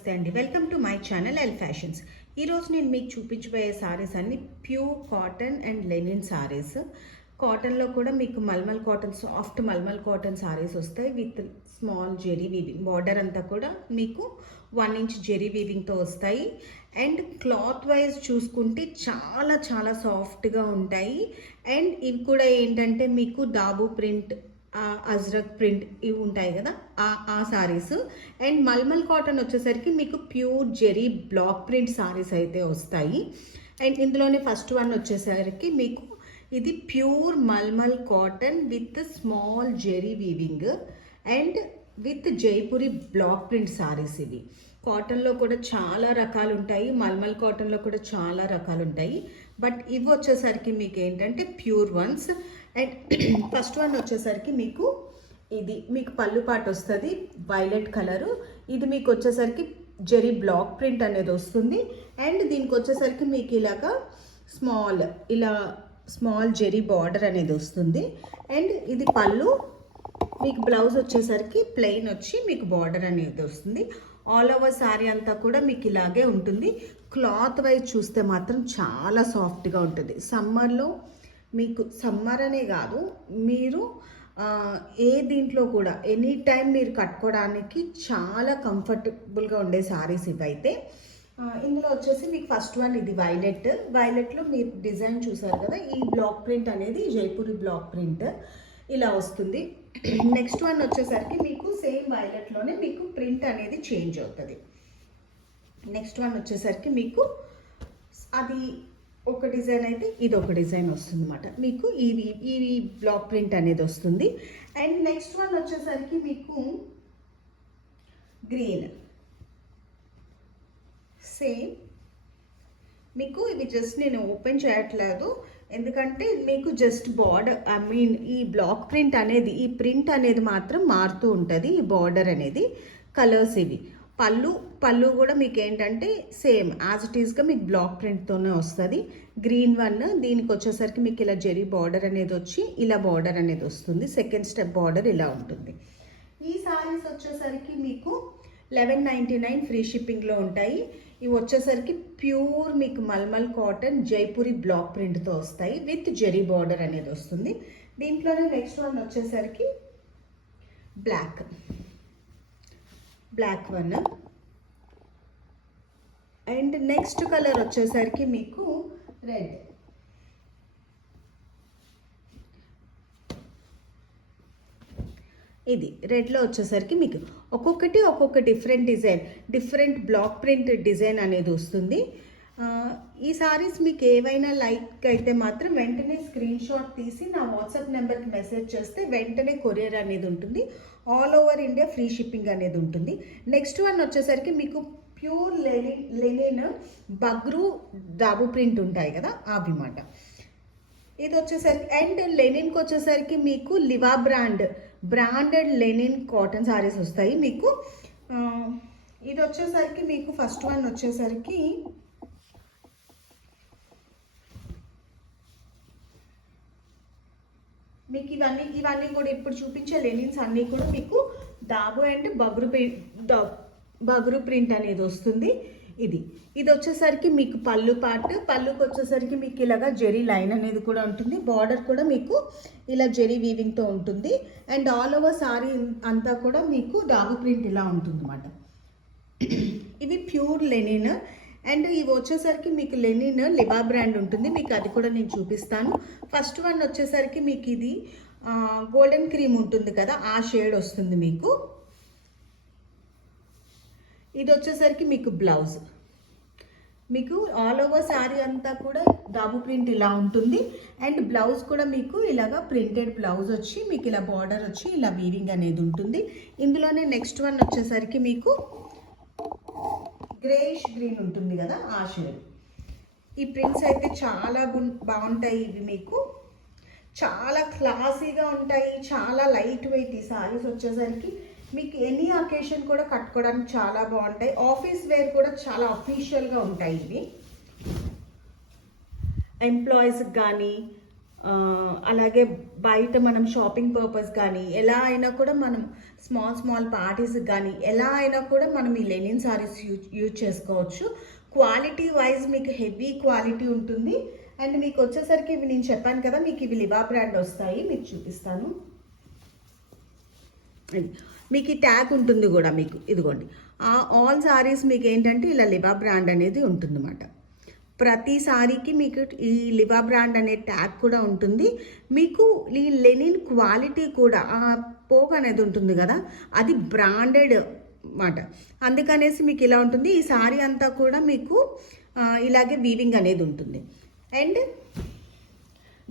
నమస్తే అండి, welcome to my channel L Fashions. ఈరోజు నేను మీకు చూపించబోయే సారీస్ అన్ని pure cotton and linen saris. కాటన్లో కూడా మీకు mulmul cotton, soft mulmul cotton saris వస్తాయి with small zari weaving. Border అంతా కూడా మీకు 1 ఇంచ్ జెరీ వీవింగ్తో వస్తాయి. అండ్ క్లాత్ వైజ్ చూసుకుంటే చాలా చాలా సాఫ్ట్గా ఉంటాయి. అండ్ ఇవి కూడా ఏంటంటే మీకు దాబు ప్రింట్, అజ్రక్ ప్రింట్ ఇవి ఉంటాయి కదా, ఆ సారీస్. అండ్ మల్మల్ కాటన్ వచ్చేసరికి మీకు pure zari block print saris అయితే వస్తాయి. అండ్ ఇందులోనే ఫస్ట్ వన్ వచ్చేసరికి మీకు ఇది pure malmal cotton with small zari weaving and with Jaipuri block print saris. ఇవి కాటన్లో కూడా చాలా రకాలు ఉంటాయి, మల్మల్ కాటన్లో కూడా చాలా రకాలు ఉంటాయి. బట్ ఇవి వచ్చేసరికి మీకు ఏంటంటే pure once. And first one వచ్చేసరికి మీకు ఇది మీకు పళ్ళు పాటు వస్తుంది వైలెట్ కలరు. ఇది మీకు వచ్చేసరికి జెరీ బ్లాక్ ప్రింట్ అనేది వస్తుంది. అండ్ దీనికి వచ్చేసరికి మీకు ఇలాగా స్మాల్ జెరీ బార్డర్ అనేది వస్తుంది. అండ్ ఇది పళ్ళు, మీకు బ్లౌజ్ వచ్చేసరికి ప్లెయిన్ వచ్చి మీకు బార్డర్ అనేది వస్తుంది. ఆల్ ఓవర్ శారీ అంతా కూడా మీకు ఇలాగే ఉంటుంది. క్లాత్ వైజ్ చూస్తే మాత్రం చాలా సాఫ్ట్గా ఉంటుంది. సమ్మర్లో మీకు, సమ్మర్ అనే కాదు, మీరు ఏ దీంట్లో కూడా ఎనీ టైం మీరు కట్టుకోవడానికి చాలా కంఫర్టబుల్గా ఉండే శారీస్ ఇవైతే. ఇందులో వచ్చేసి మీకు ఫస్ట్ వన్ ఇది వైలెట్లో మీరు డిజైన్ చూసారు కదా, ఈ బ్లాక్ ప్రింట్ అనేది జైపూరి బ్లాక్ ప్రింట్ ఇలా వస్తుంది. నెక్స్ట్ వన్ వచ్చేసరికి మీకు సేమ్ వైలెట్లోనే మీకు ప్రింట్ అనేది చేంజ్ అవుతుంది. నెక్స్ట్ వన్ వచ్చేసరికి మీకు అది ఒక డిజైన్ అయితే ఇది ఒక డిజైన్ వస్తుంది అన్నమాట. మీకు ఈ బ్లాక్ ప్రింట్ అనేది వస్తుంది. అండ్ నెక్స్ట్ వన్ వచ్చేసరికి మీకు గ్రీన్, సేమ్ మీకు ఇవి జస్ట్ నేను ఓపెన్ చేయట్లేదు ఎందుకంటే మీకు జస్ట్ బార్డర్, ఈ బ్లాక్ ప్రింట్ అనేది, ఈ ప్రింట్ అనేది మాత్రం మారుతూ ఉంటుంది. ఈ బార్డర్ అనేది కలర్స్ ఇవి. పళ్ళు కూడా మీకు ఏంటంటే సేమ్ యాజ్ ఇట్ ఈస్గా మీకు బ్లాక్ ప్రింట్తోనే వస్తుంది. గ్రీన్ వన్, దీనికి వచ్చేసరికి మీకు ఇలా జెరీ బార్డర్ అనేది వచ్చి ఇలా బార్డర్ అనేది వస్తుంది. సెకండ్ స్టెప్ బార్డర్ ఇలా ఉంటుంది. ఈ సారీస్ వచ్చేసరికి మీకు 1199 ఫ్రీ షిప్పింగ్లో ఉంటాయి. ఇవి వచ్చేసరికి ప్యూర్ మీకు మల్మల్ కాటన్ జైపూరి బ్లాక్ ప్రింట్తో వస్తాయి విత్ జెరీ బార్డర్ అనేది వస్తుంది. దీంట్లోనే నెక్స్ట్ వన్ వచ్చేసరికి black one. And next colour వచ్చేసరికి మీకు రెడ్. ఇది రెడ్లో వచ్చేసరికి మీకు ఒక్కొక్క డిఫరెంట్ బ్లాక్ ప్రింట్ డిజైన్ అనేది వస్తుంది. ఈ సారీస్ మీకు ఏవైనా లైక్ అయితే మాత్రం వెంటనే స్క్రీన్ షాట్ తీసి నా వాట్సాప్ నెంబర్కి మెసేజ్ చేస్తే వెంటనే కొరియర్ అనేది ఉంటుంది. All over India free shipping అనేది ఉంటుంది. నెక్స్ట్ వన్ వచ్చేసరికి మీకు ప్యూర్ లెనిన్ బగ్రూ దాబు ప్రింట్ ఉంటాయి కదా, అవి మాట. ఇది వచ్చేసరికి అండ్ లెనిన్కి వచ్చేసరికి మీకు Liva branded linen cotton saris వస్తాయి మీకు. ఇది వచ్చేసరికి మీకు ఫస్ట్ వన్ వచ్చేసరికి మీకు ఇవన్నీ కూడా ఇప్పుడు చూపించే లెనిన్స్ అన్నీ కూడా మీకు దాబు అండ్ బగ్రు ప్రింట్ అనేది వస్తుంది. ఇది వచ్చేసరికి మీకు పళ్ళుకి వచ్చేసరికి మీకు ఇలాగా జెరీ లైన్ అనేది కూడా ఉంటుంది. బార్డర్ కూడా మీకు ఇలా జెరీ వీవింగ్తో ఉంటుంది. అండ్ ఆల్ ఓవర్ సారీ అంతా కూడా మీకు దాబు ప్రింట్ ఇలా ఉంటుంది అన్నమాట. ఇవి ప్యూర్ లెనిన్. అండ్ ఇవి వచ్చేసరికి మీకు లెనిన్ లివా బ్రాండ్ ఉంటుంది, మీకు అది కూడా నేను చూపిస్తాను. ఫస్ట్ వన్ వచ్చేసరికి మీకు ఇది గోల్డెన్ క్రీమ్ ఉంటుంది కదా, ఆ షేడ్ వస్తుంది మీకు. ఇది వచ్చేసరికి మీకు బ్లౌజ్, మీకు ఆల్ ఓవర్ శారీ అంతా కూడా దాబు ప్రింట్ ఇలా ఉంటుంది. అండ్ బ్లౌజ్ కూడా మీకు ఇలాగా ప్రింటెడ్ బ్లౌజ్ వచ్చి మీకు ఇలా బార్డర్ వచ్చి ఇలా వీవింగ్ అనేది ఉంటుంది. ఇందులోనే నెక్స్ట్ వన్ వచ్చేసరికి మీకు గ్రేష్ గ్రీన్ ఉంటుంది కదా, ఆ షేడ్. ఈ ప్రింట్స్ అయితే చాలా బాగుంటాయి. ఇవి మీకు చాలా క్లాసీగా ఉంటాయి, చాలా లైట్ వెయిట్. ఈ సారీస్ వచ్చేసరికి మీకు ఎనీ అకేషన్ కూడా కట్టుకోవడానికి చాలా బాగుంటాయి. ఆఫీస్ వేర్ కూడా చాలా అఫీషియల్గా ఉంటాయి. ఇవి ఎంప్లాయీస్కి కానీ అలాగే బయట మనం షాపింగ్ పర్పస్ కానీ ఎలా అయినా కూడా మనం స్మాల్ పార్టీస్ కానీ ఎలా అయినా కూడా మనం ఈ లెనిన్ సారీస్ యూజ్ చేసుకోవచ్చు. క్వాలిటీ వైజ్ మీకు హెవీ క్వాలిటీ ఉంటుంది. అండ్ మీకు వచ్చేసరికి ఇవి నేను చెప్పాను కదా, మీకు ఇవి లివా బ్రాండ్ వస్తాయి. మీకు చూపిస్తాను. మీకు ఈ ట్యాగ్ ఉంటుంది కూడా మీకు, ఇదిగోండి. ఆల్ సారీస్ మీకు ఏంటంటే ఇలా లివా బ్రాండ్ అనేది ఉంటుందన్నమాట. ప్రతి సారీకి మీకు ఈ లివా బ్రాండ్ అనే ట్యాగ్ కూడా ఉంటుంది. మీకు ఈ లెనిన్ క్వాలిటీ కూడా ఆ పోగ్ అనేది ఉంటుంది కదా, అది బ్రాండెడ్ మాట. అందుకనేసి మీకు ఇలా ఉంటుంది. ఈ సారీ అంతా కూడా మీకు ఇలాగే వీవింగ్ అనేది ఉంటుంది. అండ్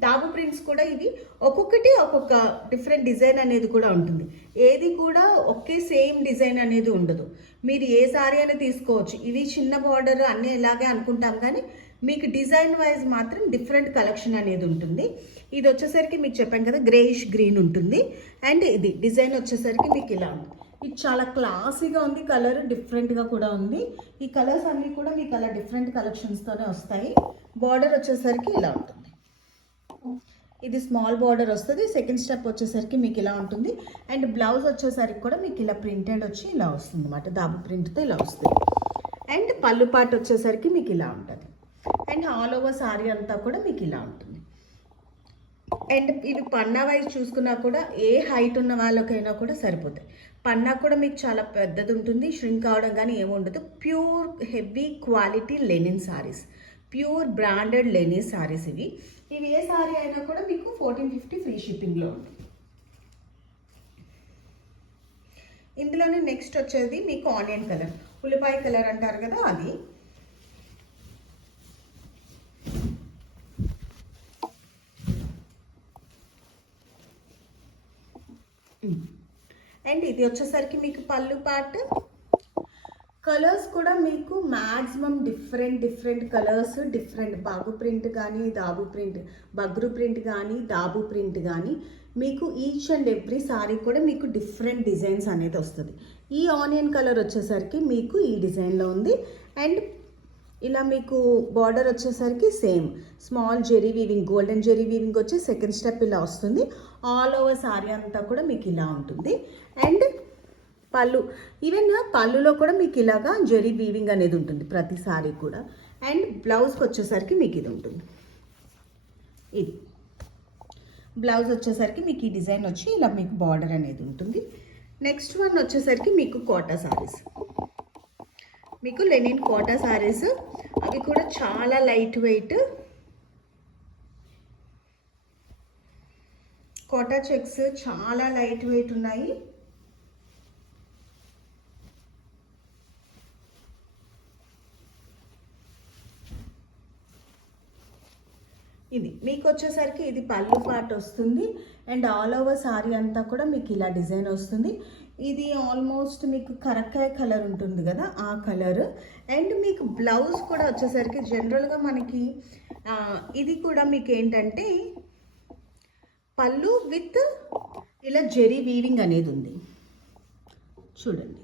డాబు ప్రింట్స్ కూడా ఇవి ఒక్కొక్కటి ఒక్కొక్క డిఫరెంట్ డిజైన్ అనేది కూడా ఉంటుంది. ఏది కూడా ఒకే సేమ్ డిజైన్ అనేది ఉండదు. మీరు ఏ సారీ అయినా తీసుకోవచ్చు. ఇవి చిన్న బార్డర్ అన్నీ ఇలాగే అనుకుంటాం, కానీ మీకు డిజైన్ వైజ్ మాత్రం డిఫరెంట్ కలెక్షన్ అనేది ఉంటుంది. ఇది వచ్చేసరికి మీకు చెప్పాను కదా, గ్రేయిష్ గ్రీన్ ఉంటుంది. అండ్ ఇది డిజైన్ వచ్చేసరికి మీకు ఇలా ఉంది. ఇది చాలా క్లాసీగా ఉంది. కలర్ డిఫరెంట్గా కూడా ఉంది. ఈ కలర్స్ అన్నీ కూడా మీకు అలా డిఫరెంట్ కలెక్షన్స్తోనే వస్తాయి. బార్డర్ వచ్చేసరికి ఇలా ఉంటుంది. ఇది స్మాల్ బార్డర్ వస్తుంది. సెకండ్ స్టెప్ వచ్చేసరికి మీకు ఇలా ఉంటుంది. అండ్ బ్లౌజ్ వచ్చేసరికి కూడా మీకు ఇలా ప్రింటెడ్ వచ్చి ఇలా వస్తుంది అన్నమాట. దాబు ప్రింట్తో ఇలా వస్తుంది. అండ్ పళ్ళు పాటు వచ్చేసరికి మీకు ఇలా ఉంటుంది. అండ్ ఆల్ ఓవర్ సారీ అంతా కూడా మీకు ఇలా ఉంటుంది. అండ్ ఇవి పన్నా వైజ్ చూసుకున్నా కూడా ఏ హైట్ ఉన్న వాళ్ళకైనా కూడా సరిపోతాయి. పన్నా కూడా మీకు చాలా పెద్దది ఉంటుంది. ష్రింక్ అవడం కానీ ఏముండదు. Pure heavy quality linen saris, pure branded linen saris ఇవి. ఇవి ఏ సారీ అయినా కూడా మీకు 1450 ఫ్రీ షిప్పింగ్లో ఉంటుంది. ఇందులోనే నెక్స్ట్ వచ్చేది మీకు ఆనియన్ కలర్, ఉల్లిపాయ కలర్ అంటారు కదా, అది. అండ్ ఇది వచ్చేసరికి మీకు పళ్ళు పార్ట్. కలర్స్ కూడా మీకు మ్యాక్సిమం డిఫరెంట్ కలర్స్, డిఫరెంట్ బాగు ప్రింట్ కానీ దాబు ప్రింట్, బగ్రు ప్రింట్ కానీ దాబు ప్రింట్ కానీ మీకు ఈచ్ అండ్ ఎవ్రీ సారీ కూడా మీకు డిఫరెంట్ డిజైన్స్ అనేది వస్తుంది. ఈ ఆనియన్ కలర్ వచ్చేసరికి మీకు ఈ డిజైన్లో ఉంది. అండ్ ఇలా మీకు బార్డర్ వచ్చేసరికి same small zari weaving, golden zari weaving వచ్చి సెకండ్ స్టెప్ ఇలా వస్తుంది. ఆల్ ఓవర్ సారీ అంతా కూడా మీకు ఇలా ఉంటుంది. అండ్ పళ్ళు, ఈవెన్ పళ్ళులో కూడా మీకు ఇలాగా జెరీ వీవింగ్ అనేది ఉంటుంది ప్రతి సారీ కూడా. అండ్ బ్లౌజ్కి వచ్చేసరికి మీకు ఇది ఉంటుంది. ఇది బ్లౌజ్ వచ్చేసరికి మీకు ఈ డిజైన్ వచ్చి ఇలా మీకు బార్డర్ అనేది ఉంటుంది. నెక్స్ట్ వన్ వచ్చేసరికి మీకు కోటా సారీస్, మీకు లెనిన్ కోటా సారీస్. అవి కూడా చాలా లైట్ వెయిట్ కోటా చెక్స్, చాలా లైట్ వెయిట్ ఉన్నాయి. ఇది మీకు వచ్చేసరికి ఇది పళ్ళు పార్ట్ వస్తుంది. అండ్ ఆల్ ఓవర్ సారీ అంతా కూడా మీకు ఇలా డిజైన్ వస్తుంది. ఇది ఆల్మోస్ట్ మీకు కరక్కాయ కలర్ ఉంటుంది కదా, ఆ కలర్. అండ్ మీకు బ్లౌజ్ కూడా వచ్చేసరికి జనరల్గా మనకి ఇది కూడా మీకు ఏంటంటే పళ్ళు విత్ ఇలా జెరీ వీవింగ్ అనేది ఉంది. చూడండి,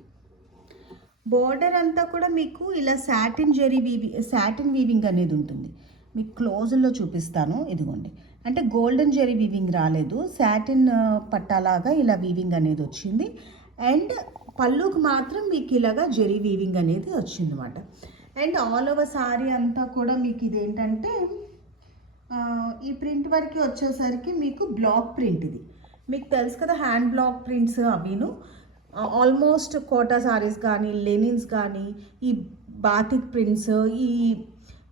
బోర్డర్ అంతా కూడా మీకు ఇలా సాటిన్ వీవింగ్ అనేది ఉంటుంది. మీకు క్లోజ్లో చూపిస్తాను. ఇదిగోండి, అంటే గోల్డెన్ జెరీ వీవింగ్ రాలేదు, సాటిన్ పట్టాలాగా ఇలా వీవింగ్ అనేది వచ్చింది. అండ్ పళ్ళుకు మాత్రం మీకు ఇలాగా జెరీ వీవింగ్ అనేది వచ్చిందన్నమాట. అండ్ ఆల్ ఓవర్ సారీ అంతా కూడా మీకు ఇదేంటంటే ఈ ప్రింట్ వరకు వచ్చేసరికి మీకు బ్లాక్ ప్రింట్. ఇది మీకు తెలుసు కదా, హ్యాండ్ బ్లాక్ ప్రింట్స్ అవిను. ఆల్మోస్ట్ కోటా సారీస్ కానీ లెనిన్స్ కానీ ఈ బాతిక్ ప్రింట్స్, ఈ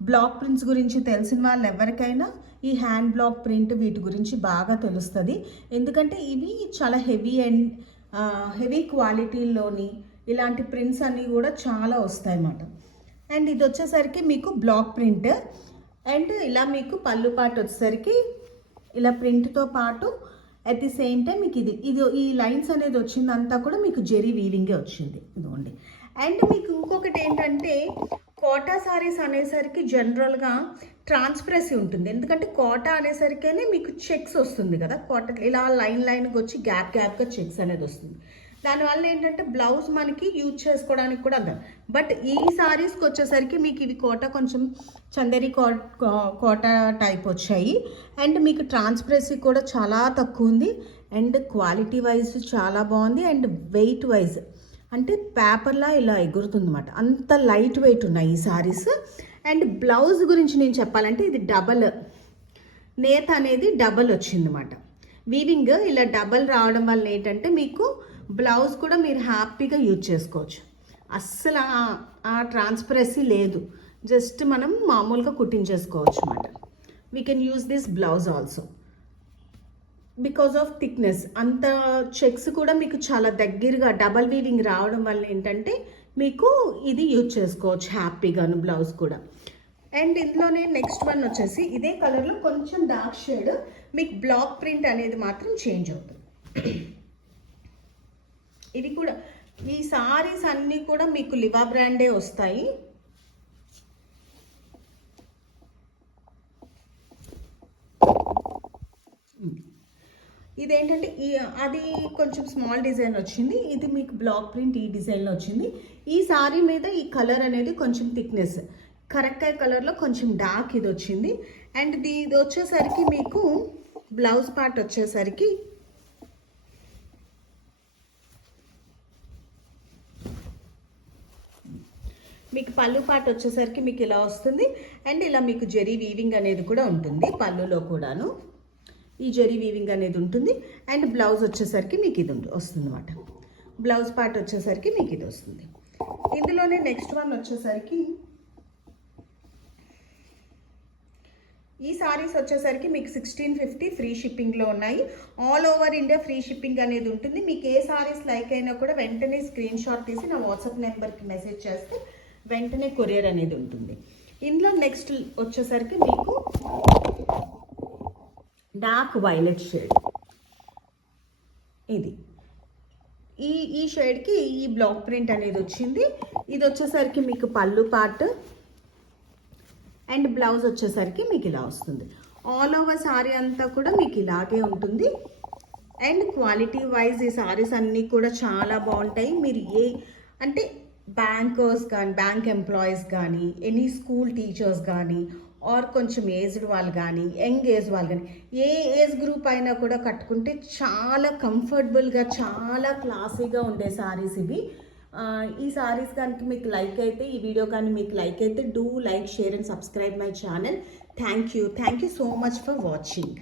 బ్లాక్ ప్రింట్స్ గురించి తెలిసిన వాళ్ళు ఎవరికైనా ఈ హ్యాండ్ బ్లాక్ ప్రింట్ వీటి గురించి బాగా తెలుస్తుంది. ఎందుకంటే ఇవి చాలా హెవీ క్వాలిటీలోని ఇలాంటి ప్రింట్స్ అన్నీ కూడా చాలా వస్తాయి అన్నమాట. అండ్ ఇది వచ్చేసరికి మీకు బ్లాక్ ప్రింట్. అండ్ ఇలా మీకు పళ్ళు పాటు వచ్చేసరికి ఇలా ప్రింట్తో పాటు అట్ ది సేమ్ టైం మీకు ఇది ఈ లైన్స్ అనేది వచ్చిందంతా కూడా మీకు జెరీ వీవింగే వచ్చింది. ఇదిగోండి. అండ్ మీకు ఇంకొకటి ఏంటంటే కోటా సారీస్ అనేసరికి జనరల్గా ట్రాన్స్పరెన్సీ ఉంటుంది. ఎందుకంటే కోటా అనేసరికేనే మీకు చెక్స్ వస్తుంది కదా, కోటా ఇలా లైన్కి వచ్చి గ్యాప్గా చెక్స్ అనేది వస్తుంది. దానివల్ల ఏంటంటే బ్లౌజ్ మనకి యూజ్ చేసుకోవడానికి కూడా అంటారు. బట్ ఈ సారీస్కి వచ్చేసరికి మీకు ఇవి కోట కొంచెం చందేరి కోట టైప్ వచ్చాయి. అండ్ మీకు ట్రాన్స్పరెన్సీ కూడా చాలా తక్కువ ఉంది. అండ్ క్వాలిటీ వైజ్ చాలా బాగుంది. అండ్ వెయిట్ వైజ్ అంటే పేపర్లా ఇలా ఎగురుతుంది అన్నమాట, అంత లైట్ వెయిట్ ఉన్నాయి ఈ సారీస్. అండ్ బ్లౌజ్ గురించి నేను చెప్పాలంటే ఇది డబల్ నేత అనేది డబల్ వచ్చిందన్నమాట. వీవింగ్ ఇలా డబల్ రావడం వల్ల ఏంటంటే మీకు బ్లౌజ్ కూడా మీరు హ్యాపీగా యూజ్ చేసుకోవచ్చు. అస్సలు ఆ ట్రాన్స్పరెన్సీ లేదు, జస్ట్ మనం మామూలుగా కుట్టించేసుకోవచ్చు అన్నమాట. We can use this blouse also because of thickness. అంత చెక్స్ కూడా మీకు చాలా దగ్గరగా డబల్ వీవింగ్ రావడం వల్ల ఏంటంటే మీకు ఇది యూజ్ చేసుకోవచ్చు హ్యాపీగాను బ్లౌజ్ కూడా. అండ్ ఇందులోనే నెక్స్ట్ వన్ వచ్చేసి ఇదే కలర్లో కొంచెం డార్క్ షేడ్, మీకు బ్లాక్ ప్రింట్ అనేది మాత్రం చేంజ్ అవుతుంది. ఇది కూడా ఈ సారీస్ అన్నీ కూడా మీకు లివా బ్రాండే వస్తాయి. ఇదేంటంటే అది కొంచెం స్మాల్ డిజైన్ వచ్చింది, ఇది మీకు బ్లాక్ ప్రింట్ ఈ డిజైన్లో వచ్చింది. ఈ సారీ మీద ఈ కలర్ అనేది కొంచెం థిక్నెస్ కరెక్ట్ కలర్లో కొంచెం డార్క్ ఇది వచ్చింది. అండ్ ఇది వచ్చేసరికి మీకు బ్లౌజ్ పార్ట్ వచ్చేసరికి మీకు పళ్ళు పార్ట్ వచ్చేసరికి మీకు ఇలా వస్తుంది. అండ్ ఇలా మీకు జెరీ వీవింగ్ అనేది కూడా ఉంటుంది పళ్ళులో కూడాను, ఈ జెరీ వీవింగ్ అనేది ఉంటుంది. అండ్ బ్లౌజ్ వచ్చేసరికి మీకు ఇది వస్తుంది అన్నమాట. బ్లౌజ్ పార్ట్ వచ్చేసరికి మీకు ఇది వస్తుంది. ఇందులోనే నెక్స్ట్ వన్ వచ్చేసరికి ఈ సారీస్ వచ్చేసరికి మీకు 1650 ఫ్రీ షిప్పింగ్లో ఉన్నాయి. All over India free shipping అనేది ఉంటుంది. మీకు ఏ సారీస్ లైక్ అయినా కూడా వెంటనే స్క్రీన్ షాట్ తీసి నా వాట్సాప్ నెంబర్కి మెసేజ్ చేస్తే వెంటనే కొరియర్ అనేది ఉంటుంది. ఇందులో నెక్స్ట్ వచ్చేసరికి మీకు డార్క్ వైలెట్ షేడ్, ఇది ఈ షేడ్కి ఈ బ్లాక్ ప్రింట్ అనేది వచ్చింది. ఇది వచ్చేసరికి మీకు పళ్ళు పార్ట్ అండ్ బ్లౌజ్ వచ్చేసరికి మీకు ఇలా వస్తుంది. ఆల్ ఓవర్ సారీ అంతా కూడా మీకు ఇలాగే ఉంటుంది. అండ్ క్వాలిటీ వైజ్ ఈ సారీస్ అన్నీ కూడా చాలా బాగుంటాయి. మీరు అంటే బ్యాంకర్స్ కానీ బ్యాంక్ ఎంప్లాయీస్ కానీ ఎనీ స్కూల్ టీచర్స్ కానీ ఆర్ కొంచెం ఏజ్డ్ వాళ్ళు కానీ యంగ్ ఏజ్ వాళ్ళు కానీ ఏ ఏజ్ గ్రూప్ అయినా కూడా కట్టుకుంటే చాలా కంఫర్టబుల్గా చాలా క్లాసీగా ఉండే సారీస్ ఇవి. ఈ సారీస్ కనుక మీకు లైక్ అయితే, ఈ వీడియో కానీ మీకు లైక్ అయితే, do like, share and subscribe my channel. Thank you so much for watching.